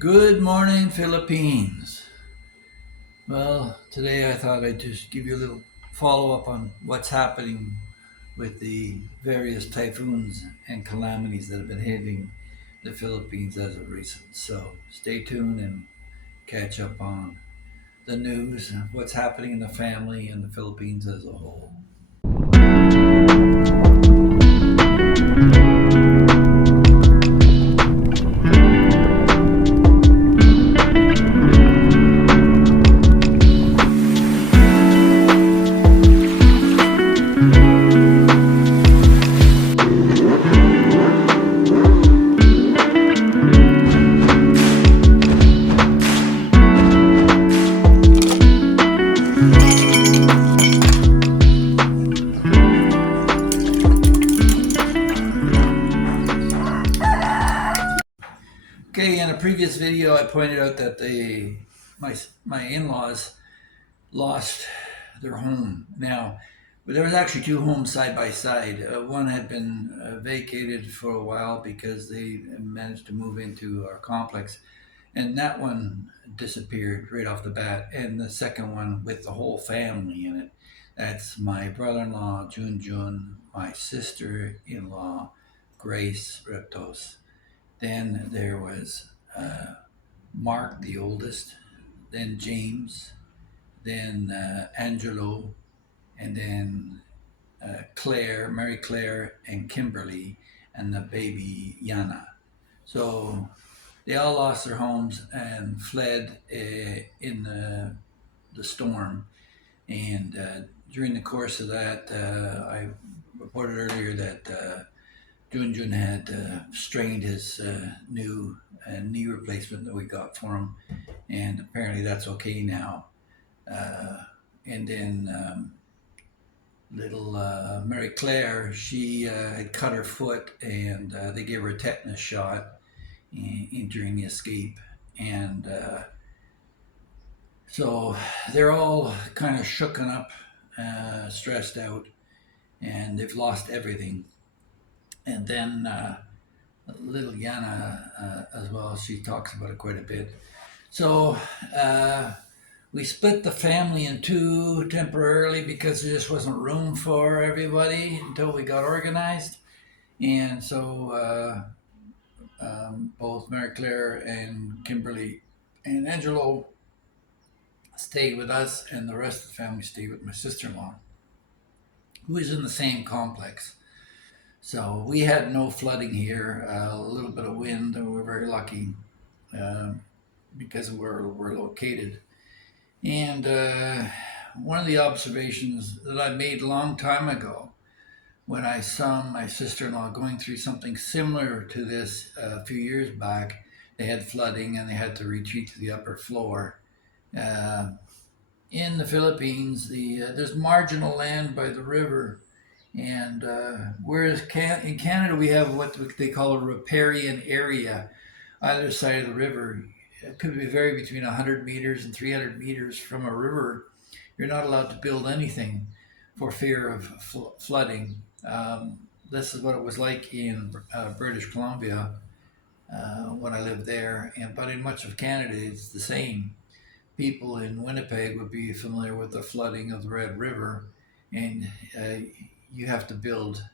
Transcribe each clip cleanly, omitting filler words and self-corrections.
Good morning, Philippines. Well, today I thought I'd just give you a little follow up on what's happening with the various typhoons and calamities that have been hitting the Philippines as of recent. So stay tuned and catch up on the news, what's happening in the family and the Philippines as a whole. Okay, in a previous video, I pointed out that my in-laws lost their home. Now, but there was actually two homes side by side. One had been vacated for a while because they managed to move into our complex, and that one disappeared right off the bat. And the second one with the whole family in it. That's my brother-in-law Junjun, my sister-in-law Grace Reptos. Then there was Mark, the oldest, then James, then Angelo, and then Mary Claire, and Kimberly, and the baby Yana. So they all lost their homes and fled in the storm. And during the course of that, I reported earlier that Junjun had strained his new knee replacement that we got for him, and apparently that's okay now. And then little Mary Claire, she had cut her foot, and they gave her a tetanus shot during the escape. And so they're all kind of shooken up, stressed out, and they've lost everything. And then little Yana as well, she talks about it quite a bit. So we split the family in two temporarily because there just wasn't room for everybody until we got organized. And so both Mary Claire and Kimberly and Angelo stayed with us, and the rest of the family stayed with my sister in law, who is in the same complex. So we had no flooding here, a little bit of wind, and we were very lucky uh, because of where we're located. And one of the observations that I made a long time ago when I saw my sister in law going through something similar to this a few years back, they had flooding and they had to retreat to the upper floor. Uh, in the Philippines, there's marginal land by the river, and whereas in Canada we have what they call a riparian area, either side of the river. It could vary between 100 meters and 300 meters from a river. You're not allowed to build anything for fear of flooding. This is what it was like in British Columbia when I lived there, but in much of Canada it's the same. People in Winnipeg would be familiar with the flooding of the Red River, and you have to build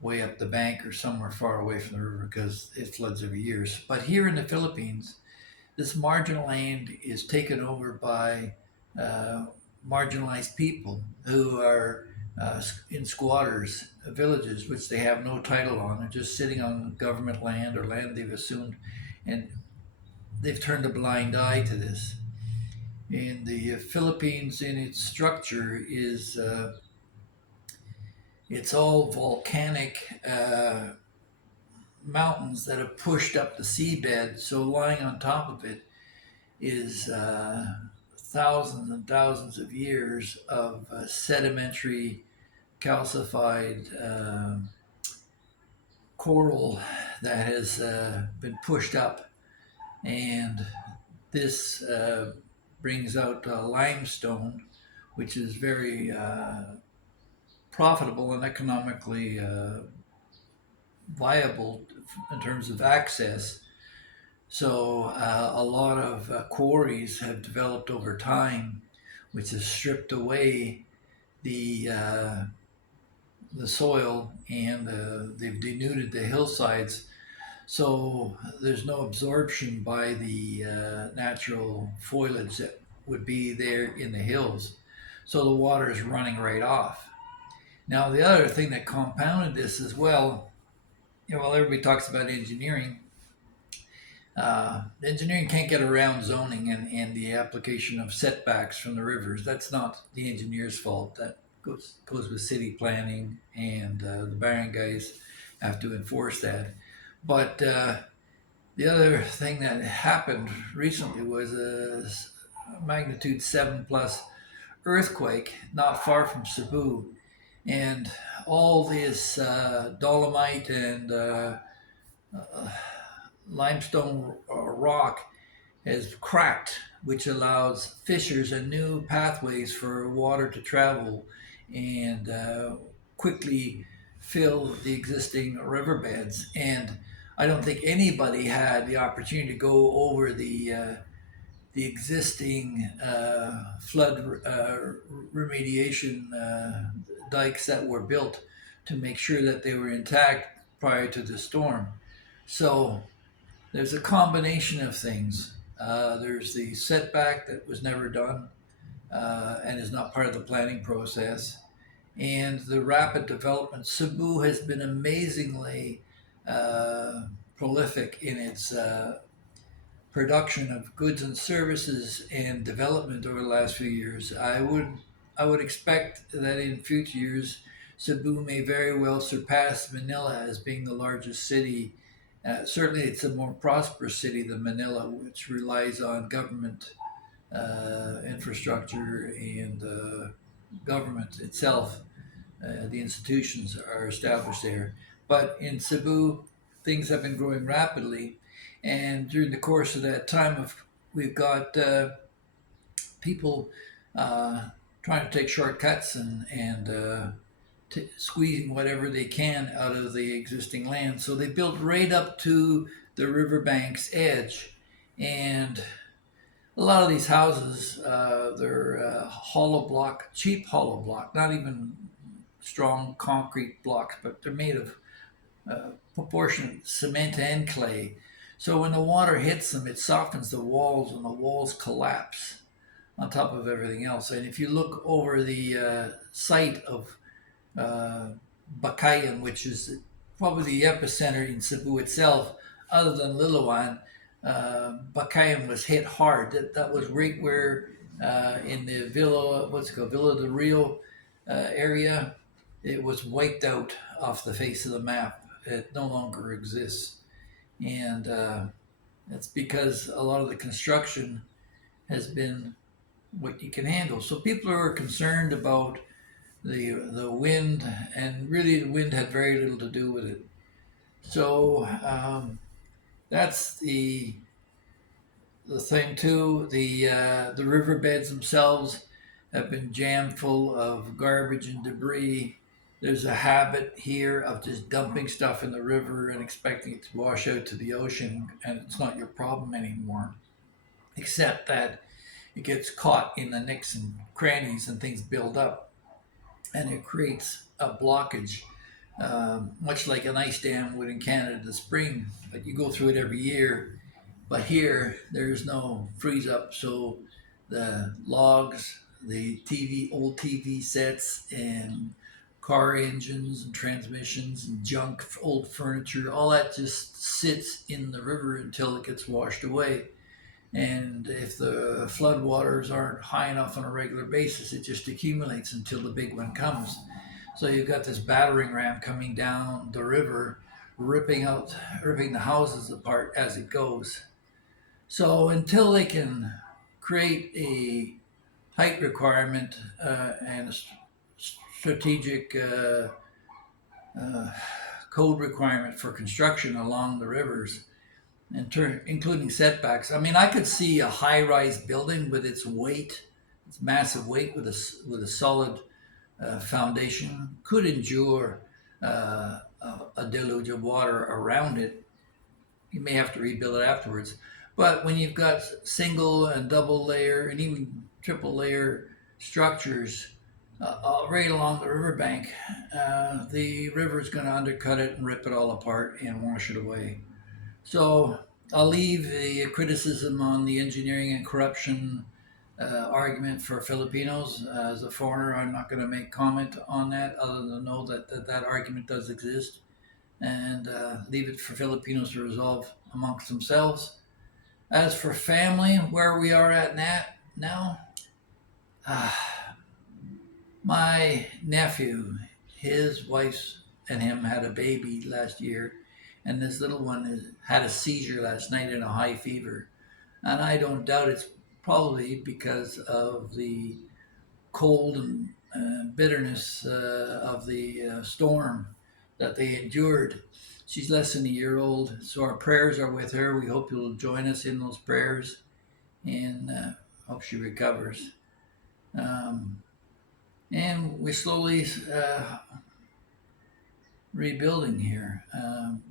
way up the bank or somewhere far away from the river because it floods every year. But here in the Philippines, this marginal land is taken over by uh, marginalized people who are in squatters' villages, which they have no title on. They're just sitting on government land or land they've assumed, and they've turned a blind eye to this. And the Philippines, in its structure, is it's all volcanic mountains that have pushed up the seabed. So lying on top of it is thousands and thousands of years of sedimentary calcified coral that has been pushed up, and this brings out limestone, which is very profitable and economically viable in terms of access. So a lot of quarries have developed over time, which has stripped away the the soil, and they've denuded the hillsides. So there's no absorption by the natural foliage that would be there in the hills. So the water is running right off. Now, the other thing that compounded this as well, while everybody talks about engineering, engineering can't get around zoning and the application of setbacks from the rivers. That's not the engineer's fault. That goes with city planning, and the barangays have to enforce that. But the other thing that happened recently was a magnitude 7 plus earthquake not far from Cebu, and all this dolomite and limestone rock has cracked, which allows fissures and new pathways for water to travel and quickly fill the existing riverbeds. And I don't think anybody had the opportunity to go over the existing flood remediation dikes that were built to make sure that they were intact prior to the storm. So there's a combination of things. There's the setback that was never done and is not part of the planning process, and the rapid development. Cebu has been amazingly prolific in its production of goods and services and development over the last few years. I would expect that in future years, Cebu may very well surpass Manila as being the largest city. Certainly, it's a more prosperous city than Manila, which relies on government infrastructure and government itself. The institutions are established there. But in Cebu, things have been growing rapidly, and during the course of that time, we've got people trying to take shortcuts and squeezing whatever they can out of the existing land. So they built right up to the riverbank's edge, and a lot of these houses, they're hollow block, cheap hollow block, not even strong concrete blocks, but they're made of proportionate cement and clay. So when the water hits them, it softens the walls, and the walls collapse on top of everything else. And if you look over the site of Bakayan, which is probably the epicenter in Cebu itself, other than Liloan, Bakayan was hit hard. That was right where in the Villa, what's it called, Villa de Rio area, it was wiped out off the face of the map. It no longer exists. And that's because a lot of the construction has been what you can handle. So people are concerned about the wind, and really the wind had very little to do with it. So that's the thing too. The riverbeds themselves have been jammed full of garbage and debris. There's a habit here of just dumping stuff in the river and expecting it to wash out to the ocean, and it's not your problem anymore. Except that it gets caught in the nicks and crannies, and things build up, and it creates a blockage, much like an ice dam would in Canada in the spring. But you go through it every year. But here, there's no freeze up, so the logs, the old TV sets, and car engines and transmissions and junk, old furniture, all that just sits in the river until it gets washed away. And if the floodwaters aren't high enough on a regular basis, it just accumulates until the big one comes. So you've got this battering ram coming down the river, ripping the houses apart as it goes. So until they can create a height requirement and a strategic code requirement for construction along the rivers, including setbacks. I mean, I could see a high-rise building with its weight, its massive weight, with a solid foundation, could endure a deluge of water around it. you may have to rebuild it afterwards. But when you've got single and double layer and even triple layer structures right along the riverbank, the river is going to undercut it and rip it all apart and wash it away. So I'll leave the criticism on the engineering and corruption argument for Filipinos. As a foreigner, I'm not going to make comment on that other than know that argument does exist, and leave it for Filipinos to resolve amongst themselves. As for family, where we are at now, my nephew, his wife and him had a baby last year, and this little one had a seizure last night in a high fever. And I don't doubt it's probably because of the cold and bitterness of the storm that they endured. She's less than a year old, so our prayers are with her. We hope you'll join us in those prayers, and hope she recovers. And we're slowly rebuilding here.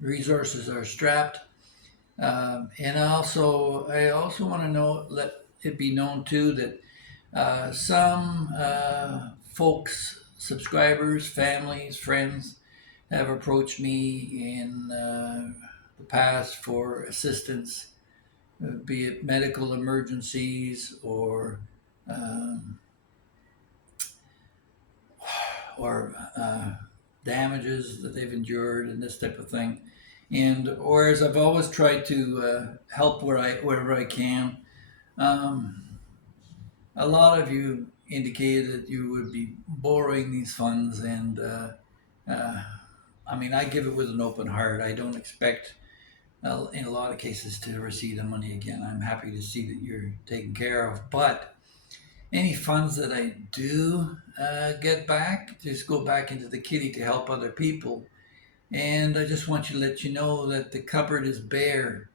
Resources are strapped, and I also want to let it be known too that some folks, subscribers, families, friends, have approached me in the past for assistance, be it medical emergencies or damages that they've endured and this type of thing. And whereas I've always tried to help wherever I can, a lot of you indicated that you would be borrowing these funds, and I mean, I give it with an open heart. I don't expect, in a lot of cases, to receive the money again. I'm happy to see that you're taken care of, but any funds that I do get back just go back into the kitty to help other people. And I just want to let you know that the cupboard is bare.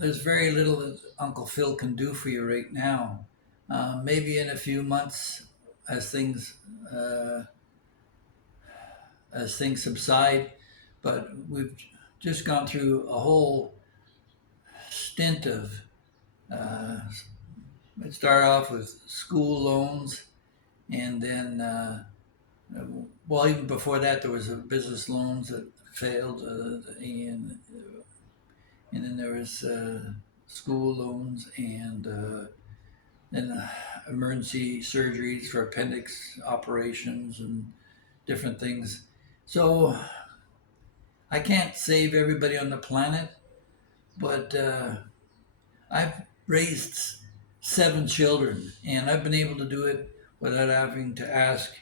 There's very little that Uncle Phil can do for you right now. Maybe in a few months, as things subside, but we've just gone through a whole stint of it started off with school loans, and then well, even before that there was business loans that failed, and then there was school loans, and then emergency surgeries for appendix operations and different things. So I can't save everybody on the planet, but I've raised 7 children, and I've been able to do it without having to ask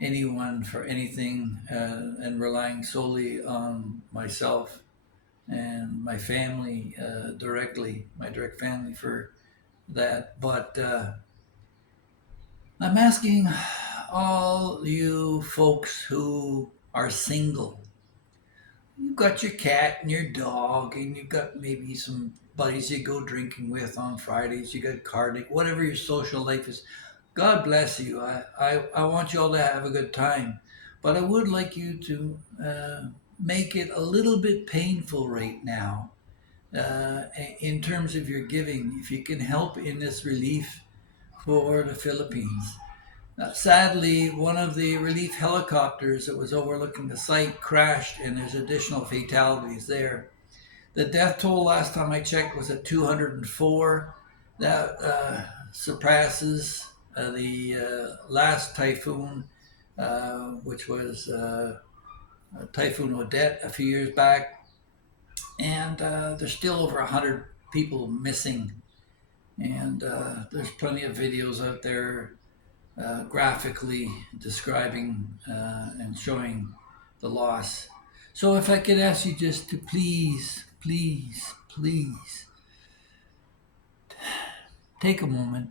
anyone for anything, and relying solely on myself and my family directly, my direct family for that. But I'm asking all you folks who are single, you've got your cat and your dog, and you've got maybe some buddies you go drinking with on Fridays, you got carding, whatever your social life is. God bless you. I want you all to have a good time, but I would like you to make it a little bit painful right now in terms of your giving, if you can help in this relief for the Philippines. Sadly, one of the relief helicopters that was overlooking the site crashed, and there's additional fatalities there. The death toll last time I checked was at 204. That surpasses the last typhoon, which was Typhoon Odette a few years back. And there's still over 100 people missing. And there's plenty of videos out there graphically describing and showing the loss. So if I could ask you just to please take a moment.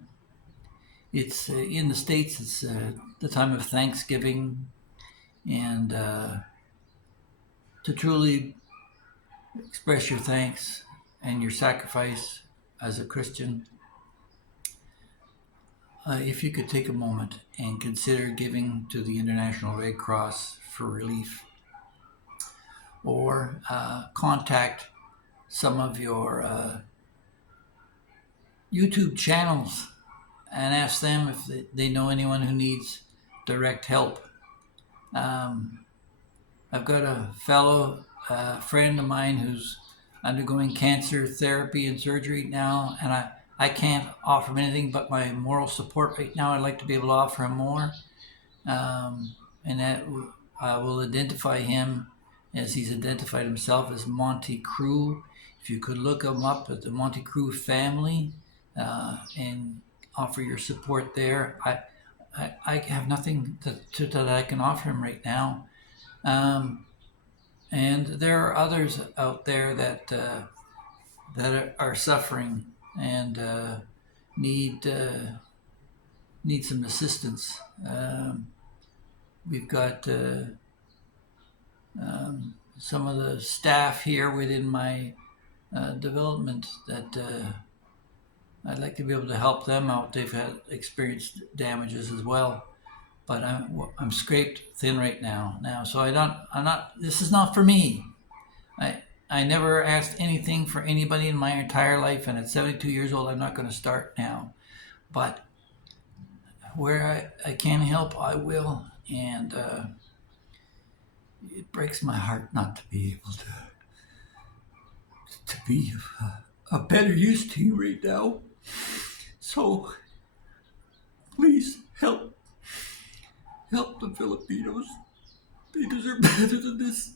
It's in the States, it's the time of Thanksgiving, and to truly express your thanks and your sacrifice as a Christian, if you could take a moment and consider giving to the International Red Cross for relief, or contact some of your YouTube channels and ask them if they know anyone who needs direct help. I've got a fellow friend of mine who's undergoing cancer therapy and surgery now, and I can't offer him anything but my moral support right now. I'd like to be able to offer him more, and that I will identify him as he's identified himself as Monty Crew. If you could look him up at the Monty Crew family and offer your support there. I have nothing that I can offer him right now. And there are others out there that are suffering and need some assistance. We've got some of the staff here within my development that I'd like to be able to help them out. They've had experienced damages as well, but I'm scraped thin right now. So I'm not. This is not for me. I never asked anything for anybody in my entire life, and at 72 years old, I'm not going to start now. But where I can help, I will, and it breaks my heart not to be able to be a better use to you right now. So please help the Filipinos. They deserve better than this.